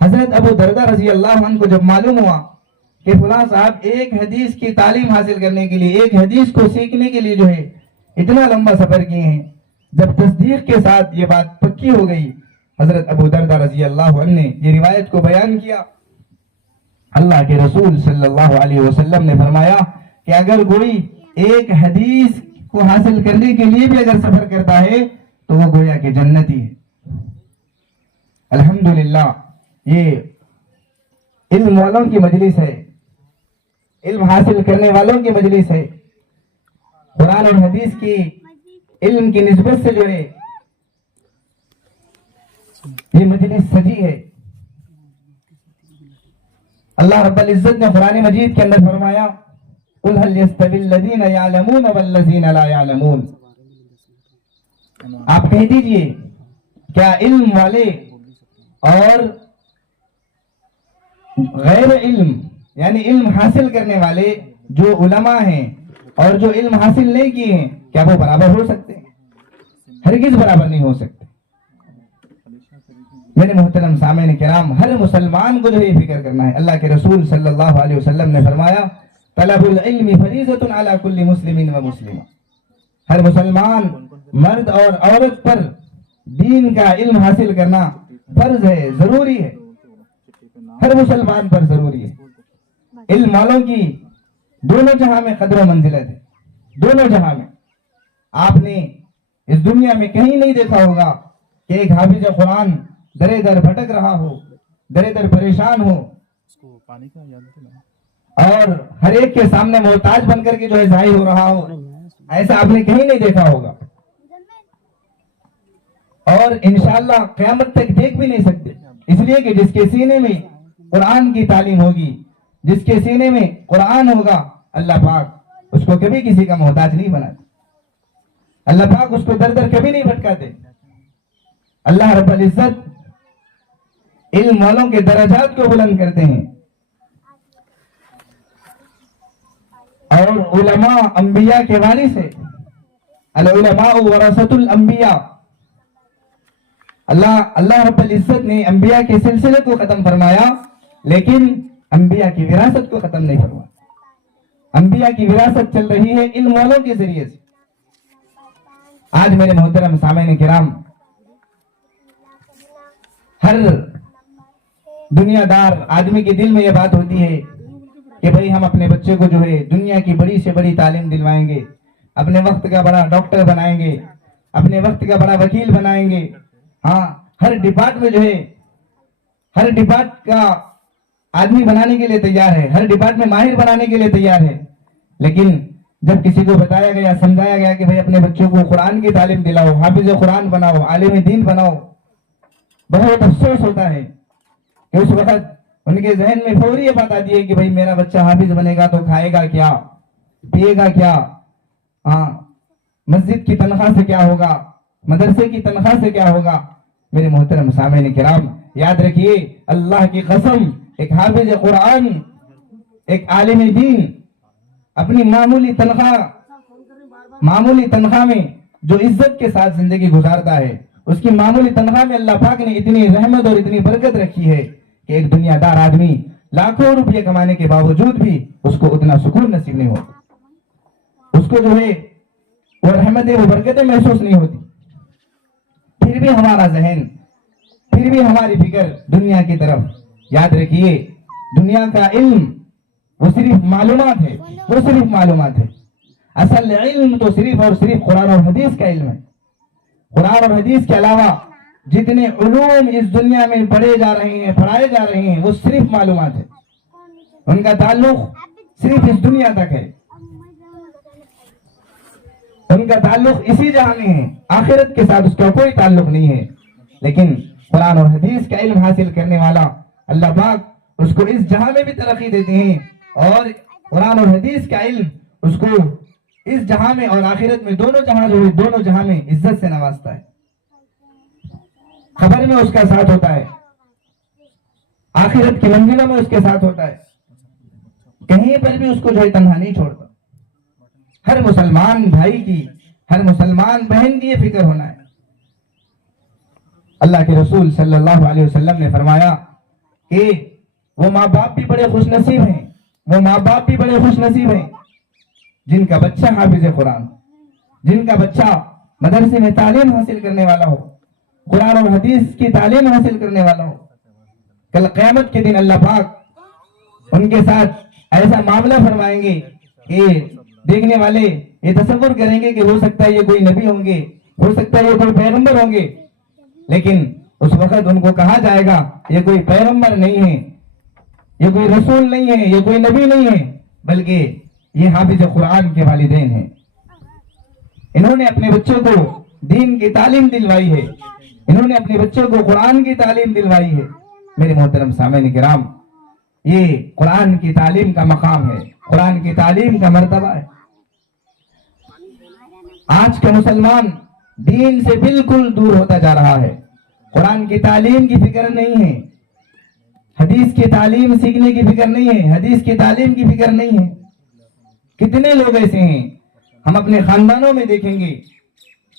حضرت ابو دردہ رضی اللہ عنہ کو جب معلوم ہوا کہ فلاں صاحب ایک حدیث کی تعلیم حاصل کرنے کے لیے، ایک حدیث کو سیکھنے کے لیے جو ہے اتنا لمبا سفر کیے ہیں، جب تصدیق کے ساتھ یہ بات پکی ہو گئی، حضرت ابو دردہ رضی اللہ عنہ نے یہ روایت کو بیان کیا۔ اللہ کے رسول صلی اللہ علیہ وسلم نے فرمایا کہ اگر کوئی ایک حدیث کو حاصل کرنے کے لیے بھی اگر سفر کرتا ہے تو وہ گویا کہ جنتی ہے۔ الحمدللہ یہ علم والوں کی مجلس ہے، علم حاصل کرنے والوں کی مجلس ہے۔ قرآن اور حدیث کی علم کی نسبت سے جو ہے یہ مجلس سجی ہے۔ اللہ رب العزت نے قرآن مجید کے اندر فرمایا قُلْ هَلْ يَسْتَوِي الَّذِينَ يَعْلَمُونَ وَالَّذِينَ لَا يَعْلَمُونَ، آپ کہہ دیجئے کیا علم والے اور غیر علم یعنی علم حاصل کرنے والے جو علماء ہیں اور جو علم حاصل نہیں کیے ہیں کیا وہ برابر ہو سکتے ہیں؟ ہرگز برابر نہیں ہو سکتے۔ میرے محترم سامعین کرام، ہر مسلمان کو جو یہ فکر کرنا ہے، اللہ کے رسول صلی اللہ علیہ وسلم نے فرمایا طلب العلم فریضۃ علی کل مسلم و مسلمہ، ہر مسلمان مرد اور عورت پر دین کا علم حاصل کرنا فرض ہے، ضروری ہے، ہر مسلمان پر ضروری ہے۔ علم والوں کی دونوں جہاں میں قدر و منزلت ہے، دونوں جہاں میں۔ آپ نے اس دنیا میں کہیں نہیں دیکھا ہوگا کہ ایک حافظ قرآن درے در بھٹک رہا ہو، درے در پریشان ہو اور ہر ایک کے سامنے محتاج بن کر کے جو ہے ظاہر ہو رہا ہو، ایسا آپ نے کہیں نہیں دیکھا ہوگا، اور انشاءاللہ قیامت تک دیکھ بھی نہیں سکتے، اس لیے کہ جس کے سینے میں قرآن کی تعلیم ہوگی، جس کے سینے میں قرآن ہوگا، اللہ پاک اس کو کبھی کسی کا محتاج نہیں بناتے، اللہ پاک اس کو در در کبھی نہیں بھٹکاتے۔ اللہ رب العزت علم والوں کے درجات کو بلند کرتے ہیں، اور علماء انبیاء کے وارث ہے، العلماء ورثۃ الانبیاء۔ اللہ رب العزت نے انبیاء کے سلسلے کو ختم فرمایا لیکن انبیاء کی وراثت کو ختم نہیں فرمایا۔ انبیاء کی وراثت چل رہی ہے علم والوں کے ذریعے سے۔ آج میرے محترم سامعین کرام، ہر دنیا دار آدمی کے دل میں یہ بات ہوتی ہے کہ بھئی ہم اپنے بچے کو جو ہے دنیا کی بڑی سے بڑی تعلیم دلوائیں گے، اپنے وقت کا بڑا ڈاکٹر بنائیں گے، اپنے وقت کا بڑا وکیل بنائیں گے، ہاں ہر ڈپارٹ میں جو ہے ہر ڈپارٹ کا آدمی بنانے کے لیے تیار ہے، ہر ڈپارٹ میں ماہر بنانے کے لیے تیار ہے، لیکن جب کسی کو بتایا گیا، سمجھایا گیا کہ بھئی اپنے بچوں کو قرآن کی تعلیم دلاؤ، حافظ قرآن بناؤ، عالم دین بناؤ، بہت افسوس ہوتا ہے کہ اس وقت ان کے ذہن میں فوری یہ بات آتی ہے کہ بھئی میرا بچہ حافظ بنے گا تو کھائے گا کیا، پیے گا کیا، ہاں مسجد کی تنخواہ سے کیا ہوگا، مدرسے کی تنخواہ سے کیا ہوگا۔ میرے محترم سامعین کرام، یاد رکھیے اللہ کی قسم، ایک حافظ قرآن، ایک عالم دین اپنی معمولی تنخواہ میں جو عزت کے ساتھ زندگی گزارتا ہے، اس کی معمولی تنخواہ میں اللہ پاک نے اتنی رحمت اور اتنی برکت رکھی ہے کہ ایک دنیا دار آدمی لاکھوں روپے کمانے کے باوجود بھی اس کو اتنا سکون نصیب نہیں ہوتا، اس کو جو ہے وہ رحمتیں وہ برکتیں محسوس نہیں ہوتی۔ پھر بھی ہمارا ذہن، پھر بھی ہماری فکر دنیا کی طرف۔ یاد رکھیے دنیا کا علم وہ صرف معلومات ہے، وہ صرف معلومات ہے، اصل علم تو صرف اور صرف قرآن اور حدیث کا علم ہے۔ قرآن اور حدیث کے علاوہ جتنے علوم اس دنیا میں پڑھے جا رہے ہیں، پڑھائے جا رہے ہیں، وہ صرف معلومات ہے، ان کا تعلق صرف اس دنیا تک ہے، ان کا تعلق اسی جہاں میں ہے، آخرت کے ساتھ اس کا کوئی تعلق نہیں ہے۔ لیکن قرآن اور حدیث کا علم حاصل کرنے والا اللہ پاک اس کو اس جہاں میں بھی ترقی دیتے ہیں، اور قرآن اور حدیث کا علم اس کو اس جہاں میں اور آخرت میں دونوں جہاں جو ہے دونوں جہاں میں عزت سے نوازتا ہے، خبر میں اس کا ساتھ ہوتا ہے، آخرت کی منزلوں میں اس کے ساتھ ہوتا ہے، کہیں پر بھی اس کو جو ہے تنہا نہیں چھوڑتا۔ ہر مسلمان بھائی کی، ہر مسلمان بہن کی یہ فکر ہونا ہے۔ اللہ کے رسول صلی اللہ علیہ وسلم نے فرمایا کہ وہ ماں باپ بھی بڑے خوش نصیب ہیں، وہ ماں باپ بھی بڑے خوش نصیب ہیں جن کا بچہ حافظ قرآن، جن کا بچہ مدرسے میں تعلیم حاصل کرنے والا ہو، قرآن اور حدیث کی تعلیم حاصل کرنے والا ہو۔ کل قیامت کے دن اللہ پاک ان کے ساتھ ایسا معاملہ فرمائیں گے کہ دیکھنے والے یہ تصور کریں گے کہ ہو سکتا ہے یہ کوئی نبی ہوں گے، ہو سکتا ہے یہ کوئی پیغمبر ہوں گے، لیکن اس وقت ان کو کہا جائے گا یہ کوئی پیغمبر نہیں ہے، یہ کوئی رسول نہیں ہے، یہ کوئی نبی نہیں ہے، بلکہ یہ حافظ قرآن کے والدین ہیں۔ انہوں نے اپنے بچوں کو دین کی تعلیم دلوائی ہے، انہوں نے اپنے بچوں کو قرآن کی تعلیم دلوائی ہے۔ میرے محترم سامعین کرام، یہ قرآن کی تعلیم کا مقام ہے، قرآن کی تعلیم کا مرتبہ ہے۔ آج کا مسلمان دین سے بالکل دور ہوتا جا رہا ہے، قرآن کی تعلیم کی فکر نہیں ہے، حدیث کی تعلیم سیکھنے کی فکر نہیں ہے، حدیث کی تعلیم کی فکر نہیں ہے۔ کتنے لوگ ایسے ہیں، ہم اپنے خاندانوں میں دیکھیں گے،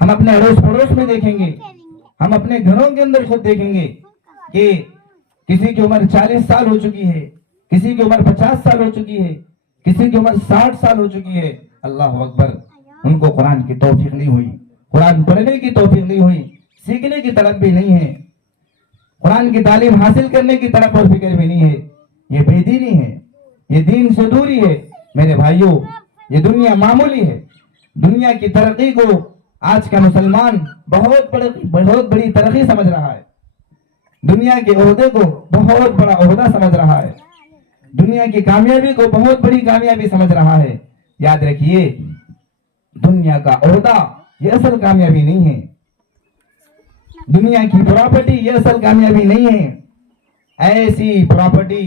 ہم اپنے اڑوس پڑوس میں دیکھیں گے، ہم اپنے گھروں کے اندر خود دیکھیں گے کہ کسی کی عمر 40 سال ہو چکی ہے، کسی کی عمر 50 سال ہو چکی ہے، کسی کی عمر 60 سال ہو چکی ہے، اللہ اکبر، ان کو قرآن کی توفیق نہیں ہوئی، قرآن پڑھنے کی توفیق نہیں ہوئی، سیکھنے کی طرف بھی نہیں ہے، قرآن کی تعلیم حاصل کرنے کی طرف اور فکر بھی نہیں ہے۔ یہ بے دینی ہے، یہ دین سے دوری ہے۔ میرے بھائیوں، یہ دنیا معمولی ہے، دنیا کی ترقی کو آج کا مسلمان بہت بڑی ترقی سمجھ رہا ہے، دنیا کے عہدے کو بہت بڑا عہدہ سمجھ رہا ہے، دنیا کی کامیابی کو بہت بڑی کامیابی سمجھ رہا ہے۔ یاد رکھیے، دنیا کا عہدہ یہ اصل کامیابی نہیں ہے، دنیا کی پراپرٹی یہ اصل کامیابی نہیں ہے۔ ایسی پراپرٹی،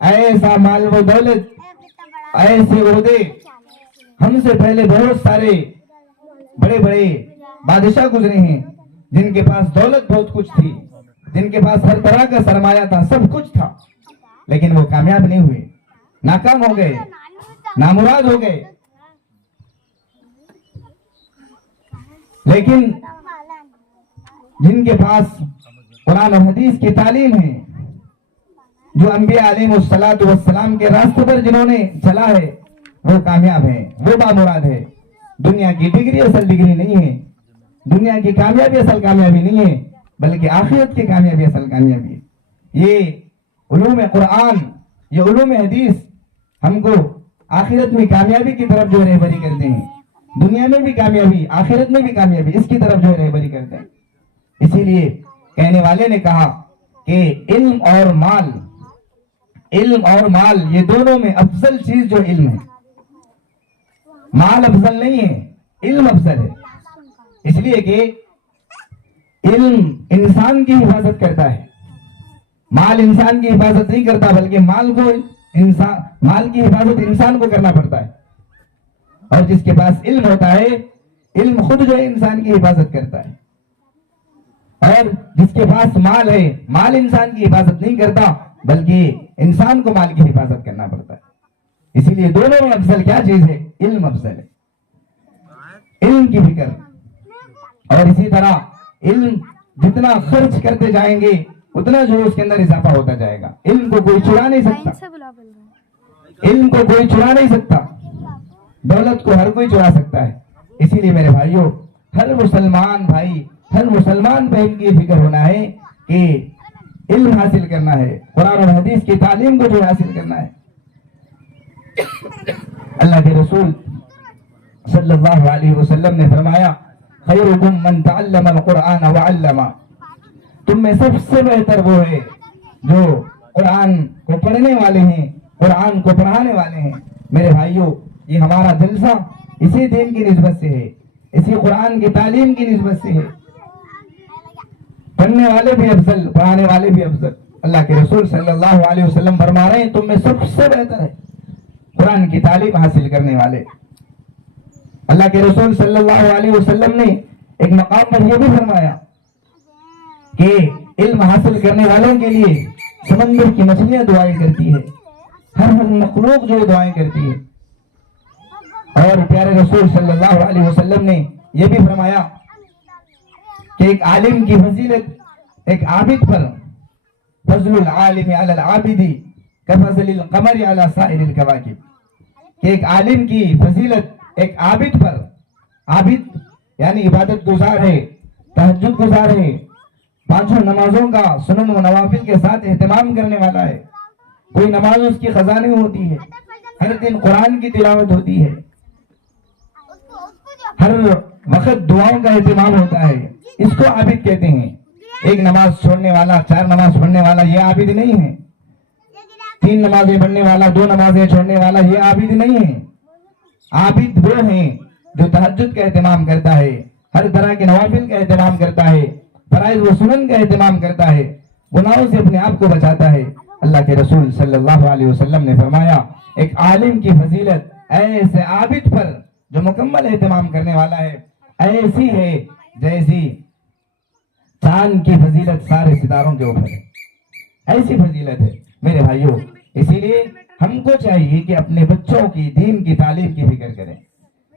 ایسا مال و دولت، ایسے عہدے، ہم سے پہلے بہت سارے بڑے بڑے بادشاہ گزرے ہیں جن کے پاس دولت بہت کچھ تھی، جن کے پاس ہر طرح کا سرمایہ تھا، سب کچھ تھا، لیکن وہ کامیاب نہیں ہوئے، ناکام ہو گئے، نامراد ہو گئے۔ لیکن جن کے پاس قرآن اور حدیث کی تعلیم ہے، جو انبیاء علیہ السلام کے راستے پر جنہوں نے چلا ہے، وہ کامیاب ہے، وہ بامراد ہے۔ دنیا کی ڈگری اصل ڈگری نہیں ہے، دنیا کی کامیابی اصل کامیابی نہیں ہے، بلکہ آخرت کی کامیابی اصل کامیابی ہے۔ یہ علوم قرآن، یہ علوم حدیث ہم کو آخرت میں کامیابی کی طرف جو رہبری کرتے ہیں، دنیا میں بھی کامیابی، آخرت میں بھی کامیابی، اس کی طرف جو رہبری کرتے ہیں۔ اسی لیے کہنے والے نے کہا کہ علم اور مال یہ دونوں میں افضل چیز جو علم ہے، مال افضل نہیں ہے، علم افضل ہے۔ اس لیے کہ علم انسان کی حفاظت کرتا ہے، مال انسان کی حفاظت نہیں کرتا، بلکہ مال کی حفاظت انسان کو کرنا پڑتا ہے۔ اور جس کے پاس علم ہوتا ہے، علم خود جو ہے انسان کی حفاظت کرتا ہے، اور جس کے پاس مال ہے، مال انسان کی حفاظت نہیں کرتا، بلکہ انسان کو مال کی حفاظت کرنا پڑتا ہے۔ اسی لیے دونوں میں افضل کیا چیز ہے؟ علم افضل ہے، علم کی فکر۔ اور اسی طرح علم جتنا خرچ کرتے جائیں گے اتنا جو اس کے اندر اضافہ ہوتا جائے گا۔ علم کو کوئی چرا نہیں سکتا، علم کو کوئی چرا نہیں سکتا، دولت کو ہر کوئی چرا سکتا ہے۔ اسی لیے میرے بھائیوں، ہر مسلمان بھائی، ہر مسلمان بہن کی فکر ہونا ہے کہ علم حاصل کرنا ہے، قرآن اور حدیث کی تعلیم کو جو حاصل کرنا ہے۔ اللہ کے رسول صلی اللہ علیہ وسلم نے فرمایا، خیرکم من تعلم القرآن وعلمہ، تم میں سب سے بہتر وہ ہے جو قرآن کو پڑھنے والے ہیں، قرآن کو پڑھانے والے ہیں۔ میرے بھائیوں، یہ ہمارا جلسہ اسی دین کی نسبت سے ہے، اسی قرآن کی تعلیم کی نسبت سے ہے۔ پڑھنے والے بھی افضل، پڑھانے والے بھی افضل۔ اللہ کے رسول صلی اللہ علیہ وسلم فرما رہے ہیں، تم میں سب سے بہتر ہے قرآن کی تعلیم حاصل کرنے والے۔ اللہ کے رسول صلی اللہ علیہ وسلم نے ایک مقام پر یہ بھی فرمایا کہ علم حاصل کرنے والوں کے لیے سمندر کی مچھلیاں دعائیں کرتی ہے، ہر مخلوق جو دعائیں کرتی ہے۔ اور پیارے رسول صلی اللہ علیہ وسلم نے یہ بھی فرمایا کہ ایک عالم کی فضیلت ایک عابد پر فضل العالم علی العابد کفضل القمر علی سائر الکواکب، کہ ایک عالم کی فضیلت ایک عابد پر، عابد یعنی عبادت گزار ہے، تہجد گزار ہے، پانچوں نمازوں کا سنن و نوافل کے ساتھ اہتمام کرنے والا ہے، کوئی نماز اس کی قضا نہیں ہوتی ہے، ہر دن قرآن کی تلاوت ہوتی ہے، ہر وقت دعاؤں کا اہتمام ہوتا ہے، اس کو عابد کہتے ہیں۔ ایک نماز چھوڑنے والا، 4 نماز پڑھنے والا یہ عابد نہیں ہے، 3 نمازیں پڑھنے والا، 2 نمازیں چھوڑنے والا یہ عابد نہیں ہے۔ عابد وہ ہیں جو تہجد کا اہتمام کرتا ہے، ہر طرح کے نوافل کا اہتمام کرتا ہے، فرائض و سنن کا اہتمام کرتا ہے، گناہوں سے اپنے آپ کو بچاتا ہے۔ اللہ کے رسول صلی اللہ علیہ وسلم نے فرمایا ایک عالم کی فضیلت ایسے عابد پر جو مکمل اہتمام کرنے والا ہے ایسی ہے جیسی چاند کی فضیلت سارے ستاروں کے اوپر ہے، ایسی فضیلت ہے میرے بھائیوں۔ اسی لیے ہم کو چاہیے کہ اپنے بچوں کی دین کی تعلیم کی فکر کریں۔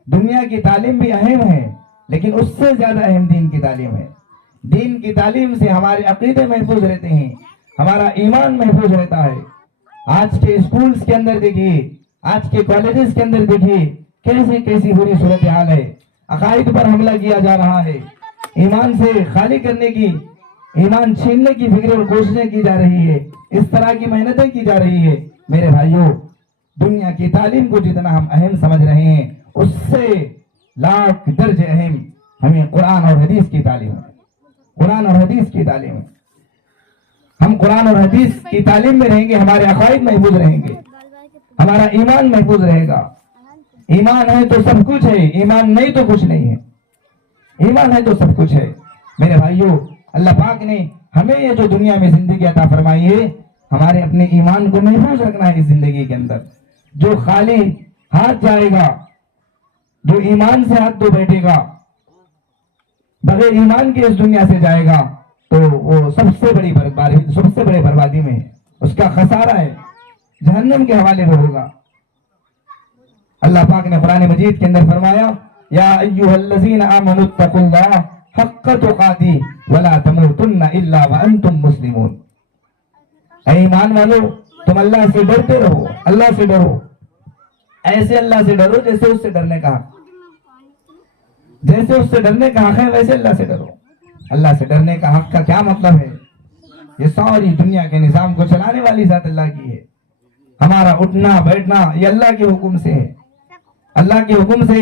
دنیا کی تعلیم بھی اہم ہے لیکن اس سے زیادہ اہم دین کی تعلیم ہے۔ دین کی تعلیم سے ہمارے عقیدے محفوظ رہتے ہیں، ہمارا ایمان محفوظ رہتا ہے۔ آج کے اسکولز کے اندر دیکھیے، آج کے کالجز کے اندر دیکھیے کیسی کیسی بری صورتحال ہے، عقائد پر حملہ کیا جا رہا ہے، ایمان سے خالی کرنے کی، ایمان چھیننے کی فکر اور کوششیں کی جا رہی ہے، اس طرح کی محنتیں کی جا رہی ہے۔ میرے بھائیوں، دنیا کی تعلیم کو جتنا ہم اہم سمجھ رہے ہیں اس سے لاکھ درجے اہم ہمیں قرآن اور حدیث کی تعلیم ہے، قرآن اور حدیث کی تعلیم ہے۔ ہم قرآن اور حدیث کی تعلیم میں رہیں گے، ہمارے عقائد محفوظ رہیں گے، ہمارا ایمان محفوظ رہے گا۔ ایمان ہے تو سب کچھ ہے، ایمان نہیں تو کچھ نہیں ہے، ایمان ہے تو سب کچھ ہے۔ میرے بھائیوں، اللہ پاک نے ہمیں یہ جو دنیا میں زندگی عطا فرمائی ہے، ہمارے اپنے ایمان کو محفوظ رکھنا ہے۔ اس زندگی کے اندر جو خالی ہاتھ جائے گا، جو ایمان سے ہاتھ دھو بیٹھے گا، بغیر ایمان کے اس دنیا سے جائے گا تو وہ سب سے بڑی بربادی میں ہے، اس کا خسارہ ہے، جہنم کے حوالے میں ہوگا۔ اللہ پاک نے قرآن مجید کے اندر فرمایا یا ایھا الذین آمنوا اتقوا اللہ حق تقاتہ ولا تموتن الا وانتم مسلمون۔ اے ایمان والو، تم اللہ سے ڈرتے رہو، اللہ سے ڈرو، ایسے اللہ سے ڈرو جیسے اس سے ڈرنے کا حق، جیسے اس سے ڈرنے کا حق ہے ویسے اللہ سے ڈرو۔ اللہ سے ڈرنے کا حق کا کیا مطلب ہے؟ یہ ساری دنیا کے نظام کو چلانے والی ذات اللہ کی ہے، ہمارا اٹھنا بیٹھنا یہ اللہ کے حکم سے ہے، اللہ کے حکم سے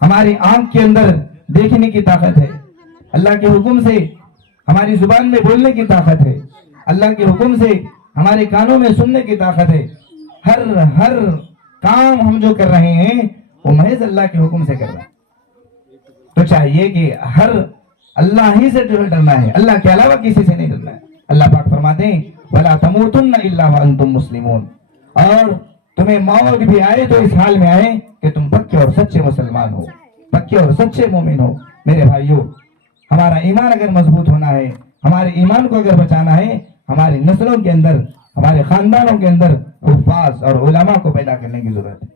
ہماری آنکھ کے اندر دیکھنے کی طاقت ہے، اللہ کے حکم سے ہماری زبان میں بولنے کی طاقت ہے، اللہ کے حکم سے ہمارے کانوں میں سننے کی طاقت ہے۔ ہر کام ہم جو کر رہے ہیں وہ محض اللہ کے حکم سے کر رہے ہیں۔ تو چاہیے کہ ہر اللہ ہی سے جو ڈرنا ہے، اللہ کے علاوہ کسی سے نہیں ڈرنا ہے۔ اللہ پاک فرماتے ہیں وَلَا تَمُوتُنَّ إِلَّا وَأَنْتُمْ مُسْلِمُونَ، اور تمہیں موت بھی آئے تو اس حال میں آئے کہ تم پکے اور سچے مسلمان ہو، پکے اور سچے مومن ہو۔ میرے بھائیوں، ہمارا ایمان اگر مضبوط ہونا ہے، ہمارے ایمان کو اگر بچانا ہے، ہماری نسلوں کے اندر، ہمارے خاندانوں کے اندر حفاظ اور علماء کو پیدا کرنے کی ضرورت ہے،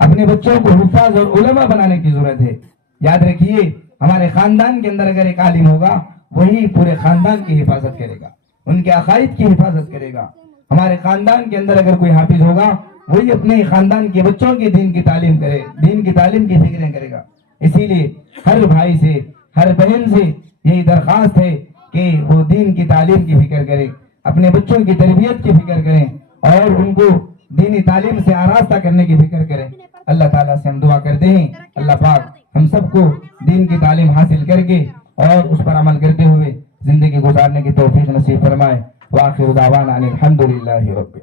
اپنے بچوں کو حفاظ اور علماء بنانے کی ضرورت ہے۔ یاد رکھیے، ہمارے خاندان کے اندر اگر ایک عالم ہوگا وہی پورے خاندان کی حفاظت کرے گا، ان کے عقائد کی حفاظت کرے گا۔ ہمارے خاندان کے اندر اگر کوئی حافظ ہوگا وہی اپنے خاندان کے بچوں کی دین کی تعلیم کرے، دین کی تعلیم کی فکریں کرے گا۔ اسی لیے ہر بھائی سے، ہر بہن سے یہی درخواست ہے کہ وہ دین کی تعلیم کی فکر کرے، اپنے بچوں کی تربیت کی فکر کریں اور ان کو دینی تعلیم سے آراستہ کرنے کی فکر کریں۔ اللہ تعالیٰ سے ہم دعا کرتے ہیں اللہ پاک ہم سب کو دین کی تعلیم حاصل کر کے اور اس پر عمل کرتے ہوئے زندگی گزارنے کی توفیق نصیب فرمائے۔ وآخر دعوانا ان الحمد للہ رب